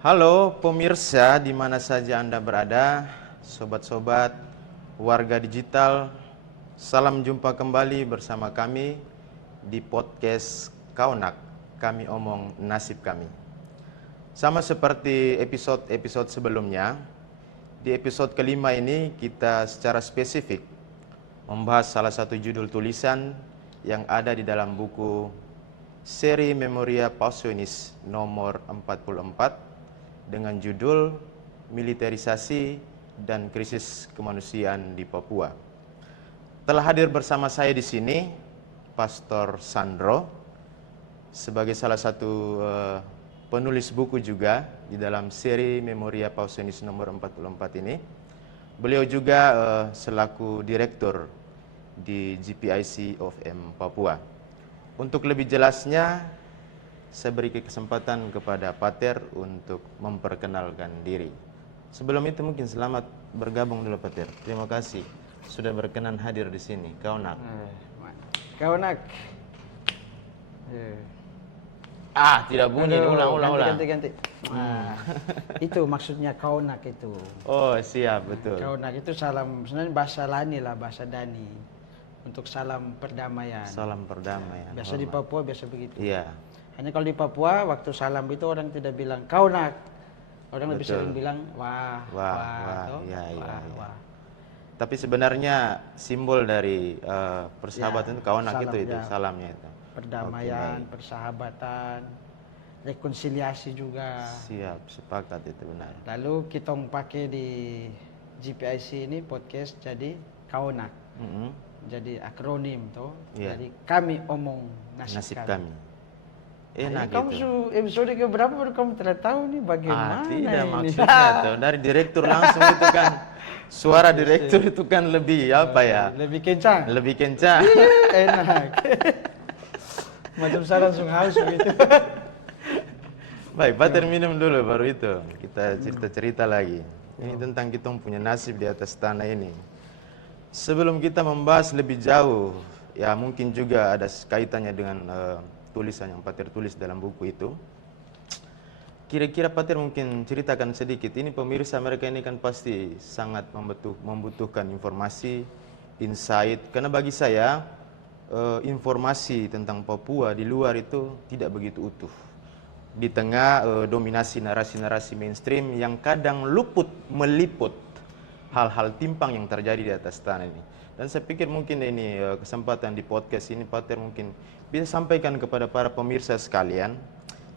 Halo pemirsa di mana saja Anda berada, sobat-sobat, warga digital, salam jumpa kembali bersama kami di podcast Kaunak, kami omong nasib kami. Sama seperti episode-episode sebelumnya, di episode kelima ini kita secara spesifik membahas salah satu judul tulisan yang ada di dalam buku seri Memoria Passionis nomor 44 dengan judul Militerisasi dan Krisis Kemanusiaan di Papua. Telah hadir bersama saya di sini Pastor Sandro sebagai salah satu penulis buku juga di dalam seri Memoria Passionis nomor 44 ini. Beliau juga selaku direktur di GPIC of M Papua. Untuk lebih jelasnya, saya beri kesempatan kepada Pater untuk memperkenalkan diri. Sebelum itu mungkin selamat bergabung dulu Pater. Terima kasih sudah berkenan hadir di sini. Kaunak. Kaunak. Tidak bunyi. Ulang. Ganti. Itu maksudnya kaunak itu. Oh siap, betul. Kaunak itu salam, sebenarnya bahasa Lani lah, bahasa Dani. Untuk salam perdamaian. Salam perdamaian. Biasa di Papua biasa begitu. Iya. Hanya kalau di Papua waktu salam itu orang tidak bilang kaunak. Orang lebih Betul. sering bilang wah. Iya. Tapi sebenarnya simbol dari persahabatan itu kaunak salam, itu salamnya itu. Perdamaian, persahabatan, rekonsiliasi juga. Siap, sepakat itu benar. Lalu kita pakai di GPIC ini podcast jadi kaunak. Jadi akronim toh. Iya. Jadi kami omong nasib kami. Enak kamu itu. Episode ke berapa baru kamu tidak tahu nih bagaimana Tidak ini. maksudnya tuh dari direktur langsung itu kan suara direktur itu kan lebih apa ya? Lebih kencang. Lebih kencang. Enak. Macam saya langsung haus begitu. Baik, Pater minum dulu baru itu kita cerita-cerita lagi. Ini tentang kita punya nasib di atas tanah ini. Sebelum kita membahas lebih jauh, ya mungkin juga ada kaitannya dengan tulisan yang Pater tulis dalam buku itu. Kira-kira Pater mungkin ceritakan sedikit. Ini pemirsa mereka ini kan pasti sangat membutuhkan informasi, insight. Karena bagi saya informasi tentang Papua di luar itu tidak begitu utuh. Di tengah dominasi narasi-narasi mainstream yang kadang meliput hal-hal timpang yang terjadi di atas tanah ini. Dan saya pikir mungkin ini kesempatan di podcast ini Pater mungkin bisa sampaikan kepada para pemirsa sekalian,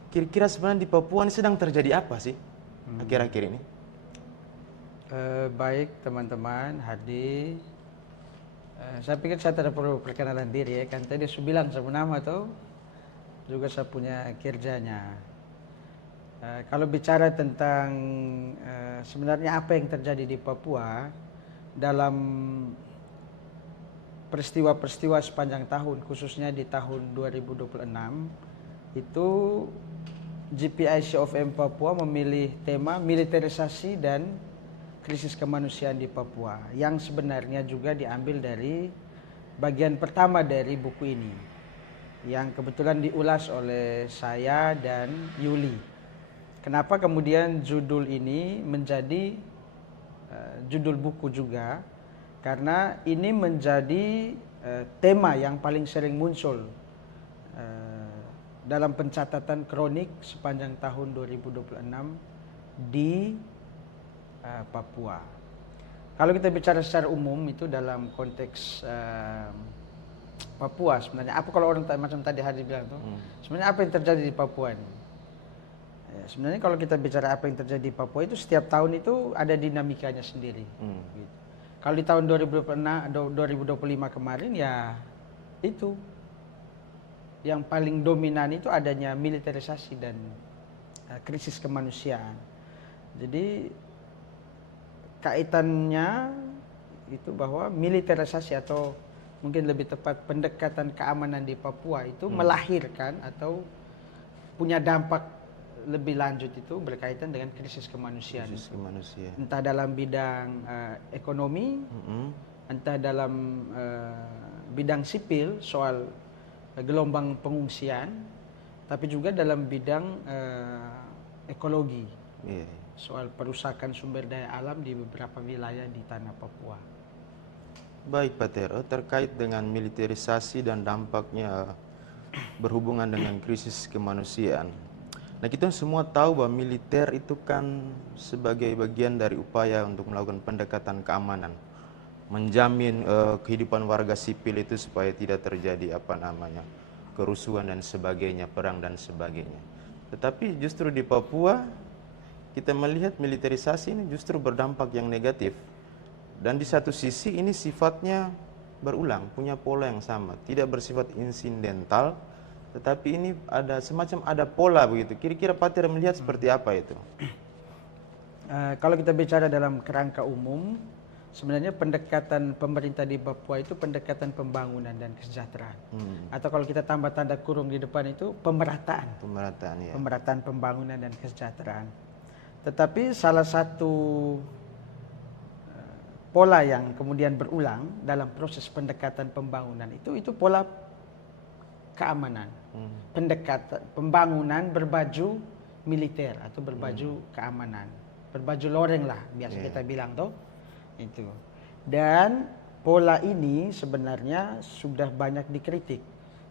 kira-kira sebenarnya di Papua ini sedang terjadi apa sih akhir-akhir ini? Baik teman-teman hadir. Saya pikir saya tidak perlu perkenalan diri ya, kan tadi saya bilang saya nama tuh juga saya punya kerjanya. Kalau bicara tentang sebenarnya apa yang terjadi di Papua dalam peristiwa-peristiwa sepanjang tahun, khususnya di tahun 2026, itu GPIC of M Papua memilih tema militerisasi dan krisis kemanusiaan di Papua, yang sebenarnya juga diambil dari bagian pertama dari buku ini, yang kebetulan diulas oleh saya dan Yuli. Kenapa kemudian judul ini menjadi judul buku juga? Karena ini menjadi tema yang paling sering muncul dalam pencatatan kronik sepanjang tahun 2026 di Papua. Kalau kita bicara secara umum itu dalam konteks Papua sebenarnya apa kalau orang macam tadi Hadi bilang tuh, sebenarnya apa yang terjadi di Papua ini? Sebenarnya kalau kita bicara apa yang terjadi di Papua itu setiap tahun itu ada dinamikanya sendiri. Gitu. Kalau di tahun 2025 kemarin ya itu yang paling dominan itu adanya militerisasi dan krisis kemanusiaan. Jadi kaitannya itu bahwa militerisasi atau mungkin lebih tepat pendekatan keamanan di Papua itu melahirkan atau punya dampak lebih lanjut itu berkaitan dengan krisis kemanusiaan. Krisis kemanusiaan. Entah dalam bidang ekonomi, entah dalam bidang sipil soal gelombang pengungsian, tapi juga dalam bidang ekologi Iya. soal perusakan sumber daya alam di beberapa wilayah di tanah Papua. Baik Pak Tero, terkait dengan militerisasi dan dampaknya berhubungan dengan krisis kemanusiaan. Nah, kita semua tahu bahwa militer itu kan sebagai bagian dari upaya untuk melakukan pendekatan keamanan, menjamin kehidupan warga sipil itu supaya tidak terjadi kerusuhan dan sebagainya, perang dan sebagainya. Tetapi justru di Papua kita melihat militerisasi ini justru berdampak yang negatif. Dan di satu sisi ini sifatnya berulang, punya pola yang sama, tidak bersifat insidental, tetapi ini ada semacam ada pola begitu. Kira-kira Pak Tero melihat seperti apa itu? Kalau kita bicara dalam kerangka umum, sebenarnya pendekatan pemerintah di Papua itu pendekatan pembangunan dan kesejahteraan. Atau kalau kita tambah tanda kurung di depan itu pemerataan. Pemerataan, ya. Pemerataan pembangunan dan kesejahteraan. Tetapi salah satu pola yang kemudian berulang dalam proses pendekatan pembangunan itu pola keamanan. Pendekatan pembangunan berbaju militer atau berbaju keamanan. Berbaju loreng lah biasa kita bilang tuh. Itu. Dan pola ini sebenarnya sudah banyak dikritik.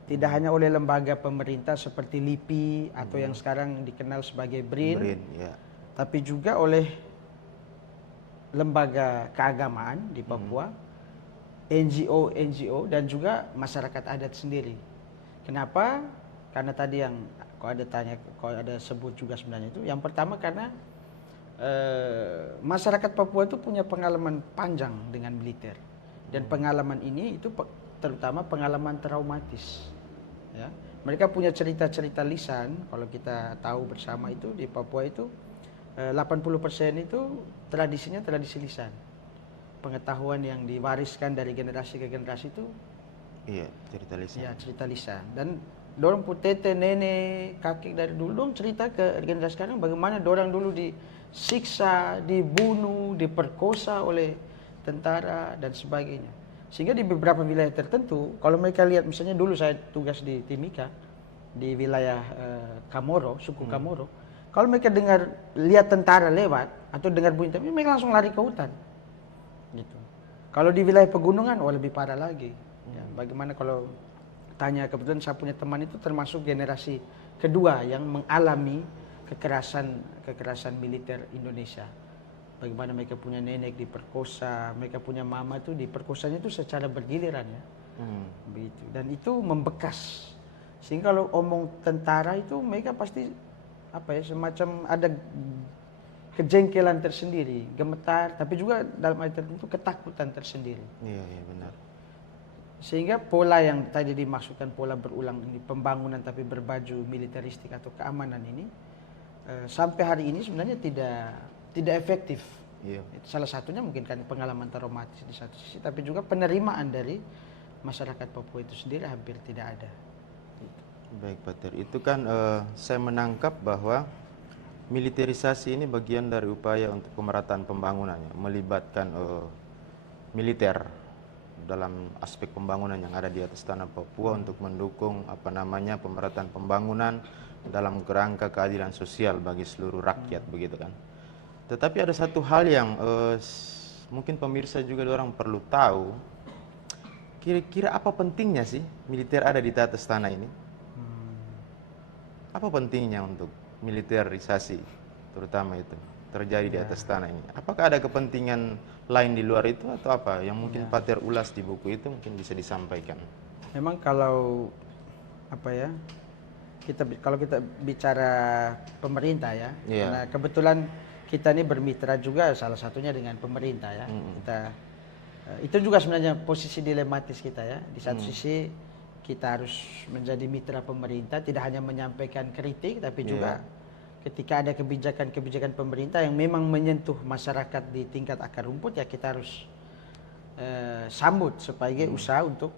Tidak hanya oleh lembaga pemerintah seperti LIPI atau yang sekarang dikenal sebagai BRIN, tapi juga oleh lembaga keagamaan di Papua, NGO dan juga masyarakat adat sendiri. Kenapa? Karena tadi yang kau ada sebut juga sebenarnya itu. Yang pertama karena masyarakat Papua itu punya pengalaman panjang dengan militer, dan pengalaman ini itu terutama pengalaman traumatis. Ya, mereka punya cerita-cerita lisan. Kalau kita tahu bersama itu di Papua itu 80% itu tradisinya tradisi lisan. Pengetahuan yang diwariskan dari generasi ke generasi itu cerita lisan. Ya, cerita lisan. Dan dorong putete nenek kakek dari dulu dong cerita ke generasi sekarang bagaimana dorang dulu disiksa, dibunuh, diperkosa oleh tentara dan sebagainya. Sehingga di beberapa wilayah tertentu, kalau mereka lihat misalnya dulu saya tugas di Timika di wilayah Kamoro, suku Kamoro. Kalau mereka lihat tentara lewat atau dengar bunyi tapi mereka langsung lari ke hutan. Gitu. Kalau di wilayah pegunungan lebih parah lagi. Ya, bagaimana kalau tanya, kebetulan saya punya teman itu termasuk generasi kedua yang mengalami kekerasan militer Indonesia. Bagaimana mereka punya nenek diperkosa, mereka punya mama itu diperkosanya itu secara bergiliran ya. Begitu. Dan itu membekas. Sehingga kalau omong tentara itu mereka pasti semacam ada kejengkelan tersendiri, gemetar, tapi juga dalam arti tertentu ketakutan tersendiri. Iya, benar. Sehingga pola yang tadi dimaksudkan pola berulang ini, pembangunan tapi berbaju militeristik atau keamanan ini, sampai hari ini sebenarnya tidak efektif. Iya. Salah satunya mungkin kan pengalaman traumatis di satu sisi, tapi juga penerimaan dari masyarakat Papua itu sendiri hampir tidak ada. Baik Pak Tero, itu kan saya menangkap bahwa militerisasi ini bagian dari upaya untuk pemerataan pembangunannya, melibatkan militer dalam aspek pembangunan yang ada di atas tanah Papua untuk mendukung pemerataan pembangunan dalam kerangka keadilan sosial bagi seluruh rakyat begitu kan. Tetapi ada satu hal yang mungkin pemirsa juga orang perlu tahu, kira-kira apa pentingnya sih militer ada di atas tanah ini? Apa pentingnya untuk militerisasi terutama itu terjadi di atas tanah ini? Apakah ada kepentingan lain di luar itu atau apa yang mungkin Pak Tero ulas di buku itu mungkin bisa disampaikan? Memang kalau kalau kita bicara pemerintah ya, karena kebetulan kita ini bermitra juga salah satunya dengan pemerintah ya. Itu juga sebenarnya posisi dilematis kita ya. Di satu sisi kita harus menjadi mitra pemerintah, tidak hanya menyampaikan kritik, tapi juga ketika ada kebijakan-kebijakan pemerintah yang memang menyentuh masyarakat di tingkat akar rumput, ya kita harus sambut sebagai usaha untuk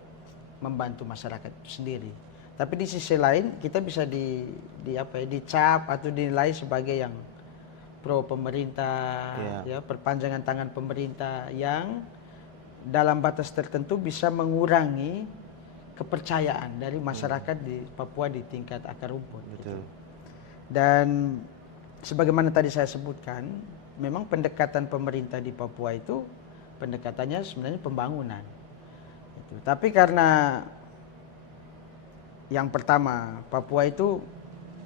membantu masyarakat itu sendiri. Tapi di sisi lain kita bisa dicap atau dinilai sebagai yang pro pemerintah, perpanjangan tangan pemerintah yang dalam batas tertentu bisa mengurangi kepercayaan dari masyarakat di Papua di tingkat akar rumput. Betul. Dan sebagaimana tadi saya sebutkan, memang pendekatan pemerintah di Papua itu pendekatannya sebenarnya pembangunan. Tapi karena yang pertama, Papua itu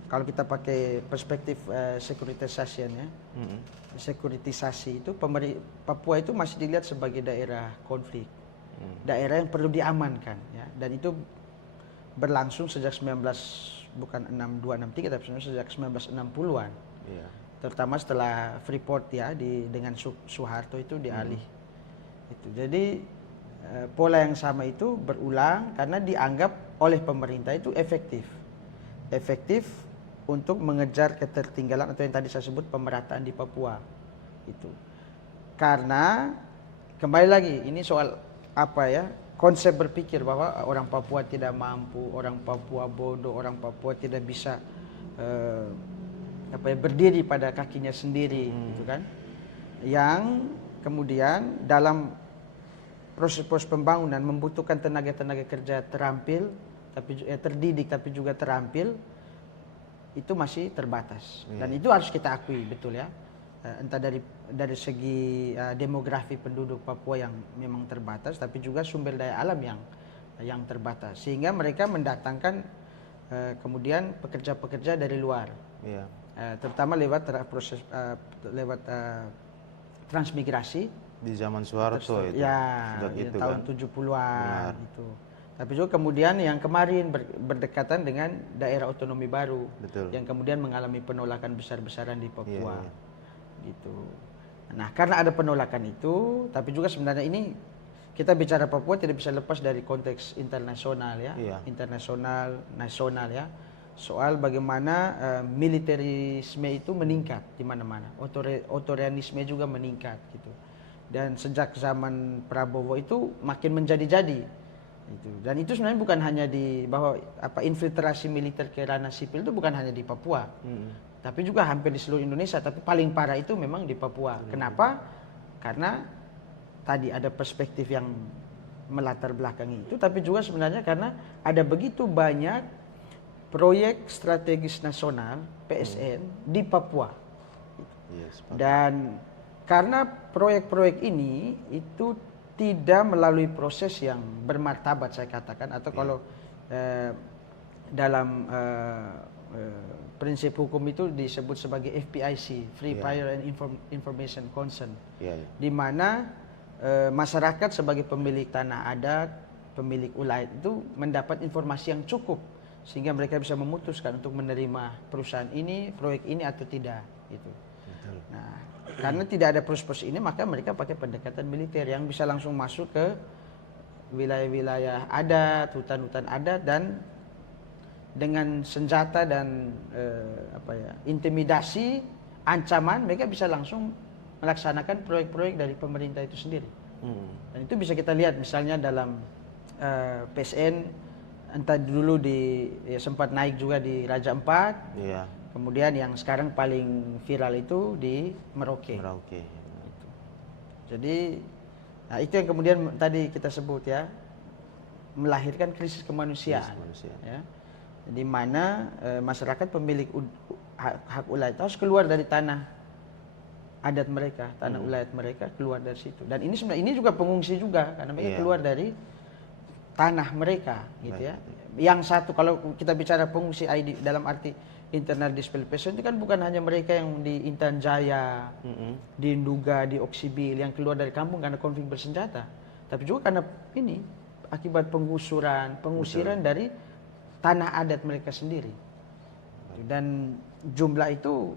kalau kita pakai perspektif securitisation ya, sekuritisasi itu Papua itu masih dilihat sebagai daerah konflik, daerah yang perlu diamankan ya, dan itu berlangsung sejak 6263 tapi sebenarnya sejak 1960-an. Yeah. Terutama setelah Freeport ya dengan Soeharto itu dialih. Itu. Jadi pola yang sama itu berulang karena dianggap oleh pemerintah itu efektif untuk mengejar ketertinggalan atau yang tadi saya sebut pemerataan di Papua. Itu. Karena kembali lagi ini soal apa ya? Konsep berpikir bahwa orang Papua tidak mampu, orang Papua bodoh, orang Papua tidak bisa berdiri pada kakinya sendiri, gitu kan? Yang kemudian dalam proses pembangunan membutuhkan tenaga kerja terampil, tapi terdidik tapi juga terampil, itu masih terbatas. Dan itu harus kita akui, betul ya. Entah dari segi demografi penduduk Papua yang memang terbatas, tapi juga sumber daya alam yang terbatas, sehingga mereka mendatangkan kemudian pekerja-pekerja dari luar, terutama lewat proses transmigrasi di zaman Soeharto itu. Ya, di tahun 70-an itu. Tapi juga kemudian yang kemarin berdekatan dengan daerah otonomi baru, betul, yang kemudian mengalami penolakan besar-besaran di Papua. Gitu. Nah, karena ada penolakan itu, tapi juga sebenarnya ini kita bicara Papua tidak bisa lepas dari konteks internasional ya, internasional, nasional ya, soal bagaimana militerisme itu meningkat di mana-mana, otorianisme juga meningkat gitu. Dan sejak zaman Prabowo itu makin menjadi-jadi. Itu. Dan itu sebenarnya bukan hanya bahwa infiltrasi militer ke ranah sipil itu bukan hanya di Papua, tapi juga hampir di seluruh Indonesia. Tapi paling parah itu memang di Papua. Kenapa? Karena tadi ada perspektif yang melatar belakangi itu, tapi juga sebenarnya karena ada begitu banyak proyek strategis nasional (PSN) di Papua. Dan karena proyek-proyek ini itu tidak melalui proses yang bermartabat saya katakan, atau kalau dalam prinsip hukum itu disebut sebagai FPIC, Free Prior and Information Consent, di mana masyarakat sebagai pemilik tanah adat, pemilik ulayat itu mendapat informasi yang cukup sehingga mereka bisa memutuskan untuk menerima perusahaan ini, proyek ini atau tidak gitu. Nah, karena tidak ada proses ini, maka mereka pakai pendekatan militer yang bisa langsung masuk ke wilayah-wilayah adat, hutan-hutan adat, dan dengan senjata dan intimidasi, ancaman, mereka bisa langsung melaksanakan proyek-proyek dari pemerintah itu sendiri. Dan itu bisa kita lihat misalnya dalam PSN, entah dulu sempat naik juga di Raja Ampat. Kemudian yang sekarang paling viral itu di Merauke. Gitu. Jadi, nah itu yang kemudian tadi kita sebut ya, melahirkan krisis kemanusiaan. Ya, di mana masyarakat pemilik hak ulayat harus keluar dari tanah adat mereka, tanah ulayat mereka, keluar dari situ. Dan ini sebenarnya ini juga pengungsi juga, karena mereka keluar dari tanah mereka, gitu ya. Yang satu, kalau kita bicara pengungsi ID dalam arti internal displacement itu kan bukan hanya mereka yang di Intan Jaya, di Nduga, di Oksibil yang keluar dari kampung karena konflik bersenjata, tapi juga karena ini akibat pengusiran dari tanah adat mereka sendiri. Dan jumlah itu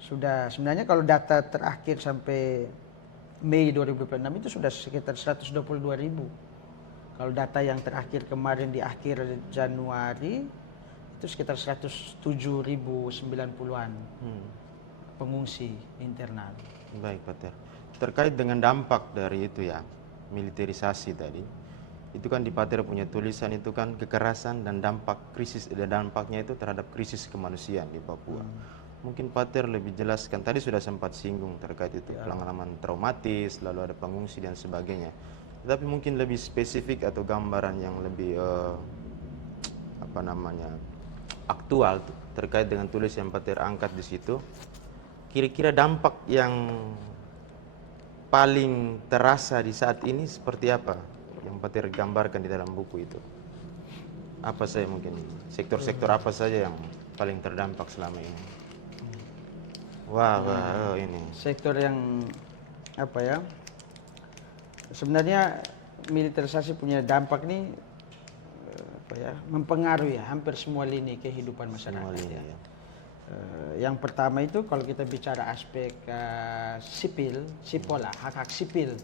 sudah sebenarnya kalau data terakhir sampai Mei 2026 itu sudah sekitar 122.000. Kalau data yang terakhir kemarin di akhir Januari itu sekitar 107.090-an pengungsi internal. Baik, Pak Ter. Terkait dengan dampak dari itu ya, militerisasi tadi, itu kan di Pak Ter punya tulisan itu kan kekerasan dan dampaknya itu terhadap krisis kemanusiaan di Papua. Mungkin Pak Ter lebih jelaskan, tadi sudah sempat singgung terkait itu, pengalaman traumatis, lalu ada pengungsi dan sebagainya. Tapi mungkin lebih spesifik atau gambaran yang lebih aktual terkait dengan tulis yang Pak Ter angkat di situ, kira-kira dampak yang paling terasa di saat ini seperti apa yang Patir gambarkan di dalam buku itu? Apa saja mungkin sektor-sektor apa saja yang paling terdampak selama ini? Wah, ini. Sektor yang apa ya? Sebenarnya militerisasi punya dampak nih apa ya? Mempengaruhi ya, hampir semua lini kehidupan masyarakat. Semua lini, ya. ya. Yang pertama itu kalau kita bicara aspek sipil, sipola, hak-hak sipil,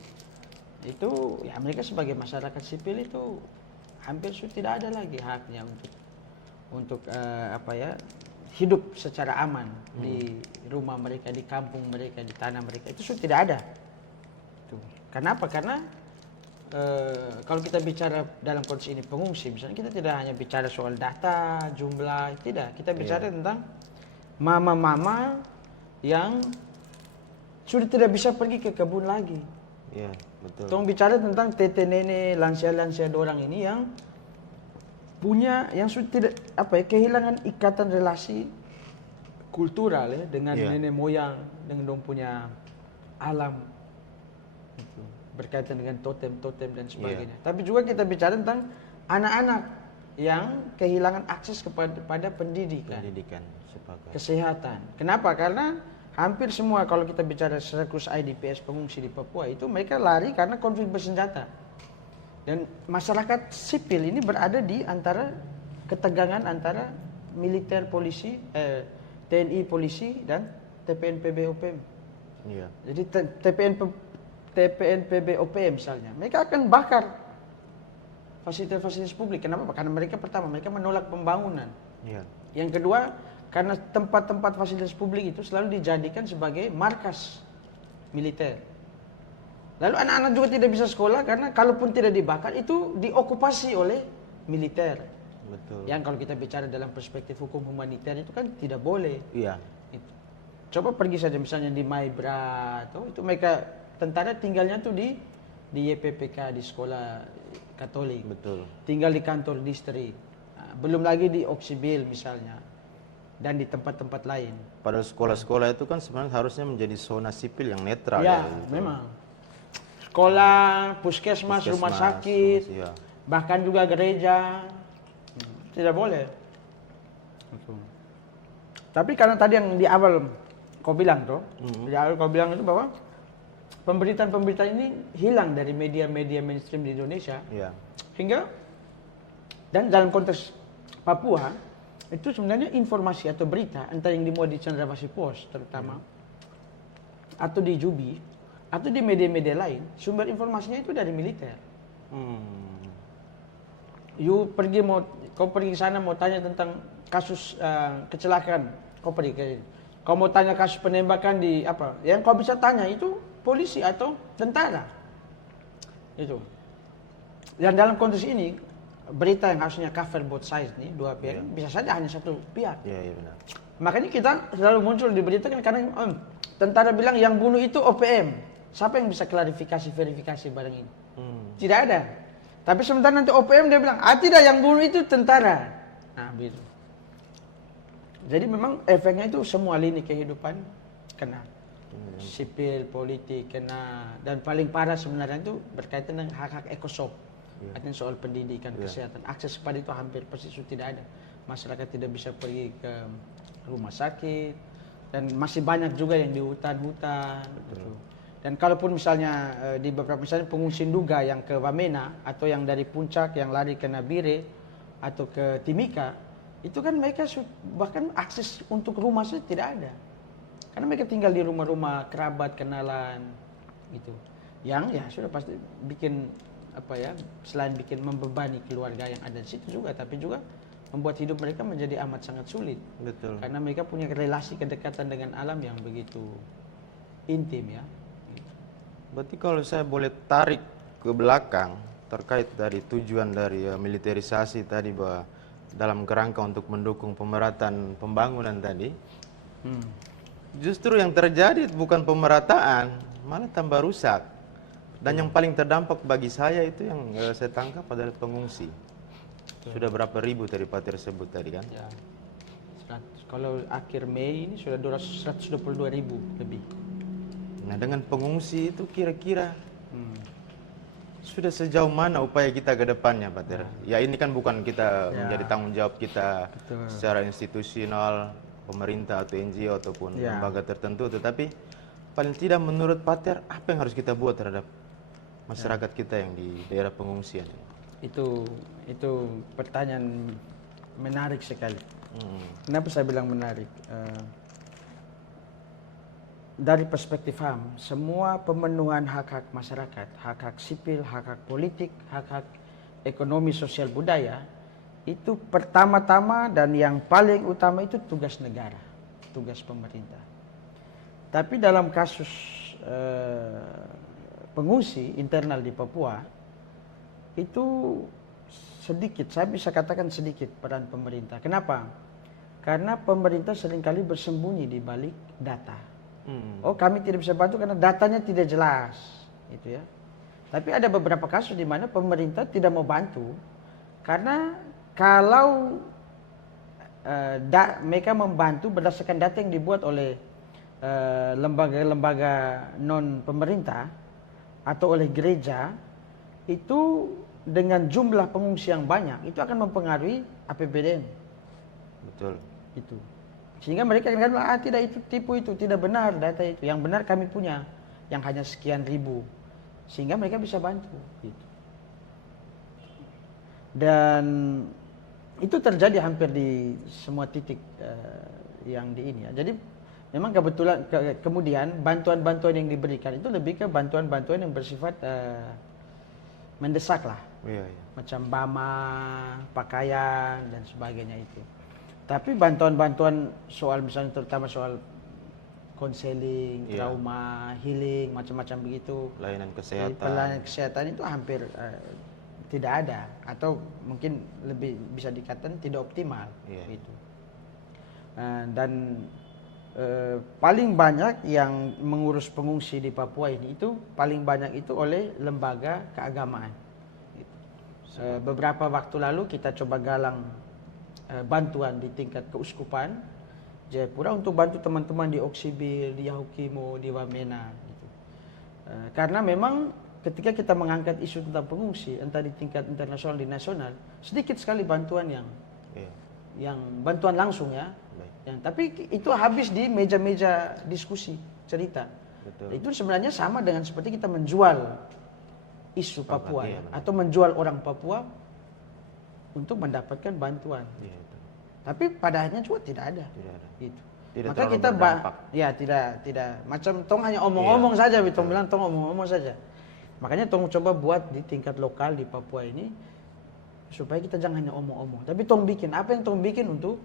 itu ya mereka sebagai masyarakat sipil itu hampir sudah tidak ada lagi haknya untuk apa ya, hidup secara aman di rumah mereka, di kampung mereka, di tanah mereka, itu sudah tidak ada. Kenapa? Karena kalau kita bicara dalam konteks ini pengungsi, misalnya kita tidak hanya bicara soal data, jumlah, tidak. Kita bicara tentang mama-mama yang sudah tidak bisa pergi ke kebun lagi. Iya, betul. Tolong bicara tentang tete nenek, lansia-lansia dorang ini yang punya, yang sudah tidak apa ya, kehilangan ikatan relasi kultural ya dengan nenek moyang, dengan dong punya alam, berkaitan dengan totem-totem dan sebagainya. Tapi juga kita bicara tentang anak-anak yang kehilangan akses kepada pendidikan. Kesehatan. Kenapa? Karena hampir semua kalau kita bicara rekrut IDPs pengungsi di Papua itu mereka lari karena konflik bersenjata. Dan masyarakat sipil ini berada di antara ketegangan antara militer polisi, TNI polisi dan TPNPB OPM. Iya. Jadi TPNPB OPM misalnya, mereka akan bakar fasilitas-fasilitas publik. Kenapa? Karena mereka pertama, mereka menolak pembangunan. Iya. Yang kedua, karena tempat-tempat fasilitas publik itu selalu dijadikan sebagai markas militer. Lalu anak-anak juga tidak bisa sekolah karena kalaupun tidak dibakar itu diokupasi oleh militer. Betul. Yang kalau kita bicara dalam perspektif hukum humaniter itu kan tidak boleh. Iya. Coba pergi saja misalnya di Maibra, itu mereka tentara tinggalnya tuh di YPPK, di sekolah Katolik. Betul. Tinggal di kantor distrik. Nah, belum lagi di Oksibil misalnya. Dan di tempat-tempat lain. Padahal sekolah-sekolah itu kan sebenarnya harusnya menjadi zona sipil yang netral. Ya, memang. Sekolah, puskesmas, rumah sakit, bahkan juga gereja, tidak boleh. Tapi karena tadi yang di awal kau bilang tuh, di awal kau bilang itu bahwa pemberitaan-pemberitaan ini hilang dari media-media mainstream di Indonesia, hingga dan dalam konteks Papua itu sebenarnya informasi atau berita entah yang dimuat di Cendrawasih Pos terutama atau di Jubi atau di media-media lain, sumber informasinya itu dari militer. Kau pergi ke sana mau tanya tentang kasus kecelakaan, kau mau tanya kasus penembakan di apa, yang kau bisa tanya itu polisi atau tentara. Itu. Dan dalam konteks ini berita yang harusnya cover both sides nih, dua pihak, bisa saja hanya satu pihak. Iya, benar. Makanya kita selalu muncul di berita kan karena tentara bilang yang bunuh itu OPM. Siapa yang bisa klarifikasi, verifikasi barang ini? Tidak ada. Tapi sementara nanti OPM dia bilang, tidak, yang bunuh itu tentara. Nah, begitu. Jadi memang efeknya itu semua lini kehidupan kena. Sipil, politik kena, dan paling parah sebenarnya itu berkaitan dengan hak-hak ekosop. Artinya soal pendidikan, kesehatan, akses kepada itu hampir persis tidak ada. Masyarakat tidak bisa pergi ke rumah sakit, dan masih banyak juga yang di hutan-hutan. Dan kalaupun misalnya di beberapa misalnya pengungsi Nduga yang ke Wamena atau yang dari Puncak yang lari ke Nabire atau ke Timika, itu kan mereka bahkan akses untuk rumah saja tidak ada. Karena mereka tinggal di rumah-rumah kerabat, kenalan gitu. Yang ya sudah pasti bikin apa ya, selain bikin membebani keluarga yang ada di situ juga, tapi juga membuat hidup mereka menjadi amat sangat sulit. Betul. Karena mereka punya relasi kedekatan dengan alam yang begitu intim ya. Berarti kalau saya boleh tarik ke belakang terkait dari tujuan dari militerisasi tadi, bahwa dalam kerangka untuk mendukung pemerataan pembangunan tadi, justru yang terjadi bukan pemerataan, malah tambah rusak. Dan yang paling terdampak bagi saya itu yang saya tangkap adalah pengungsi. Sudah berapa ribu tadi Pak tersebut tadi kan? Ya. Kalau akhir Mei ini sudah 122.000 lebih. Nah, dengan pengungsi itu kira-kira sudah sejauh mana upaya kita ke depannya, Pak Ter? Ya ini kan bukan kita menjadi tanggung jawab kita secara institusional, pemerintah atau NGO ataupun lembaga tertentu, tetapi paling tidak menurut Pak Ter, apa yang harus kita buat terhadap masyarakat kita yang di daerah pengungsian? Itu pertanyaan menarik sekali. Kenapa saya bilang menarik? Dari perspektif HAM, semua pemenuhan hak-hak masyarakat, hak-hak sipil, hak-hak politik, hak-hak ekonomi, sosial, budaya, itu pertama-tama dan yang paling utama itu tugas negara, tugas pemerintah. Tapi dalam kasus pengungsi internal di Papua, itu sedikit, saya bisa katakan sedikit peran pemerintah. Kenapa? Karena pemerintah seringkali bersembunyi di balik data. Oh, kami tidak bisa bantu karena datanya tidak jelas, itu ya. Tapi ada beberapa kasus di mana pemerintah tidak mau bantu karena kalau mereka membantu berdasarkan data yang dibuat oleh lembaga-lembaga non pemerintah atau oleh gereja, itu dengan jumlah pengungsi yang banyak itu akan mempengaruhi APBDN. Betul. Itu. Sehingga mereka akan bilang, tidak, itu tipu, itu tidak benar data itu. Yang benar kami punya, yang hanya sekian ribu. Sehingga mereka bisa bantu. Gitu. Dan itu terjadi hampir di semua titik yang di ini ya. Jadi memang kebetulan kemudian bantuan-bantuan yang diberikan itu lebih ke bantuan-bantuan yang bersifat mendesak lah. Iya. Macam bama, pakaian, dan sebagainya itu. Tapi bantuan-bantuan soal misalnya terutama soal konseling, trauma, healing, macam-macam begitu. Pelayanan kesehatan. Pelayanan kesehatan itu hampir tidak ada atau mungkin lebih bisa dikatakan tidak optimal. Gitu. Dan paling banyak yang mengurus pengungsi di Papua ini itu paling banyak itu oleh lembaga keagamaan. Gitu. Beberapa waktu lalu kita coba galang bantuan di tingkat keuskupan Jayapura untuk bantu teman-teman di Oksibil, di Yahukimo, di Wamena gitu. Karena memang ketika kita mengangkat isu tentang pengungsi entah di tingkat internasional di nasional, sedikit sekali bantuan yang bantuan langsung ya. Tapi itu habis di meja-meja diskusi, cerita. Betul. Itu sebenarnya sama dengan seperti kita menjual isu Papua atau menjual orang Papua untuk mendapatkan bantuan. Tapi pada akhirnya juga tidak ada. Gitu. Maka kita tidak macam tong hanya omong-omong saja, tong bilang tong omong-omong saja. Makanya tong coba buat di tingkat lokal di Papua ini supaya kita jangan hanya omong-omong, tapi tong bikin apa yang tong bikin untuk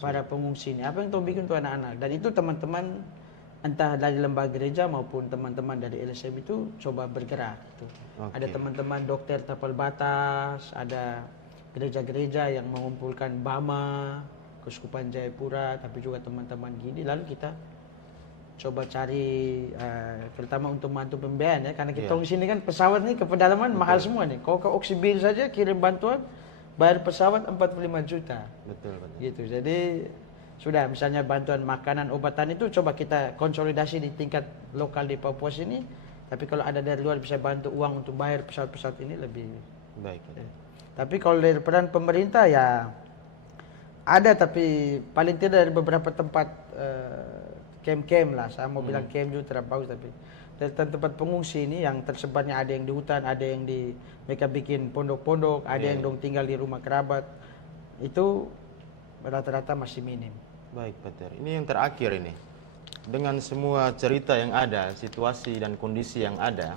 para pengungsi ini, apa yang tong bikin untuk anak-anak. Dan itu teman-teman entah dari lembaga gereja maupun teman-teman dari LSM itu coba bergerak. Gitu. Ada teman-teman dokter tapal batas, ada gereja-gereja yang mengumpulkan Bama, Keuskupan Jayapura, tapi juga teman-teman gini. Lalu kita coba cari, terutama untuk bantu pembiayaan ya, karena kita di sini kan pesawat nih ke pedalaman mahal semua nih. Kalau ke Oksibil saja kirim bantuan, bayar pesawat 45 juta. Betul. Gitu. Jadi sudah misalnya bantuan makanan, obatan itu coba kita konsolidasi di tingkat lokal di Papua sini. Tapi kalau ada dari luar bisa bantu uang untuk bayar pesawat-pesawat ini lebih baik. Tapi kalau dari peran pemerintah ya ada, tapi paling tidak dari beberapa tempat camp-camp lah. Saya mau bilang camp juga terlalu bagus, tapi dari tempat pengungsi ini yang tersebarnya ada yang di hutan, ada yang di mereka bikin pondok-pondok, ada yang dong tinggal di rumah kerabat. Itu rata-rata masih minim. Baik, Pak Ter. Ini yang terakhir ini. Dengan semua cerita yang ada, situasi dan kondisi yang ada,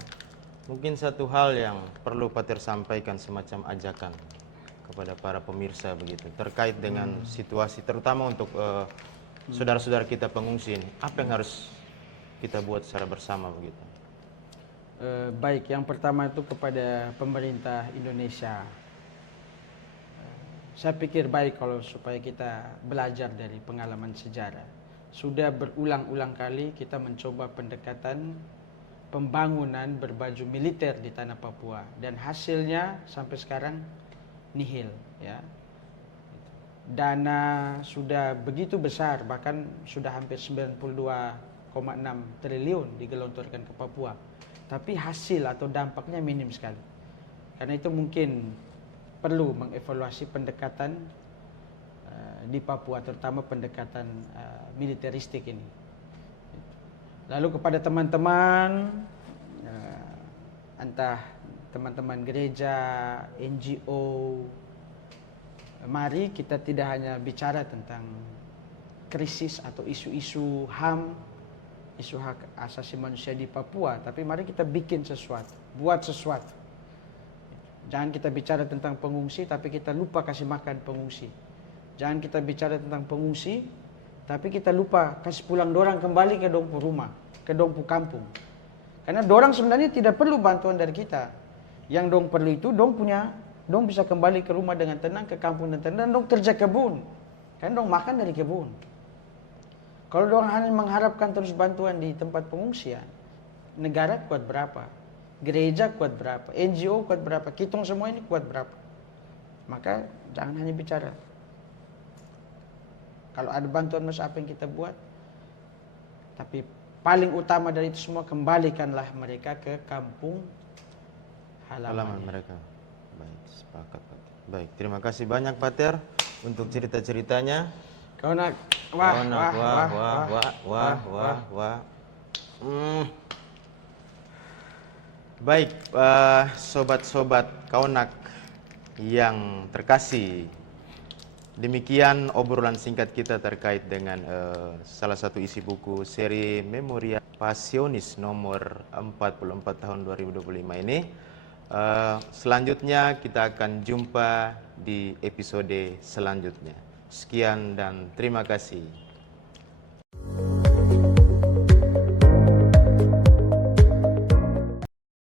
mungkin satu hal yang perlu Pak Ter sampaikan semacam ajakan kepada para pemirsa begitu terkait dengan situasi terutama untuk saudara-saudara kita pengungsi ini, apa yang harus kita buat secara bersama begitu? Baik, yang pertama itu kepada pemerintah Indonesia. Saya pikir baik kalau supaya kita belajar dari pengalaman sejarah. Sudah berulang-ulang kali kita mencoba pendekatan pembangunan berbaju militer di tanah Papua dan hasilnya sampai sekarang nihil ya. dana sudah begitu besar, bahkan sudah hampir 92,6 triliun digelontorkan ke Papua. Tapi hasil atau dampaknya minim sekali. Karena itu mungkin perlu mengevaluasi pendekatan di Papua, terutama pendekatan militeristik ini. Lalu kepada teman-teman, entah teman-teman gereja, NGO, mari kita tidak hanya bicara tentang krisis atau isu-isu HAM, isu hak asasi manusia di Papua, tapi mari kita bikin sesuatu, buat sesuatu. Jangan kita bicara tentang pengungsi, tapi kita lupa kasih makan pengungsi. Jangan kita bicara tentang pengungsi, tapi kita lupa kasih pulang dorang kembali ke dongpu rumah, ke dongpu kampung. Karena dorang sebenarnya tidak perlu bantuan dari kita. Yang dong perlu itu, dong bisa kembali ke rumah dengan tenang, ke kampung dengan tenang, dan dong kerja kebun. Kan dong makan dari kebun. Kalau dong hanya mengharapkan terus bantuan di tempat pengungsian, negara kuat berapa? Gereja kuat berapa? NGO kuat berapa? Kitong semua ini kuat berapa? Maka jangan hanya bicara. Kalau ada bantuan mas apa yang kita buat? Tapi paling utama dari itu semua, kembalikanlah mereka ke kampung halaman mereka. Baik, sepakat Pak. Baik, terima kasih banyak Pak Ter untuk cerita-ceritanya. Kaunak, wah. Baik, sobat-sobat Kaunak yang terkasih, demikian obrolan singkat kita terkait dengan salah satu isi buku seri Memoria Passionis nomor 44 tahun 2025 ini. Selanjutnya kita akan jumpa di episode selanjutnya. Sekian dan terima kasih.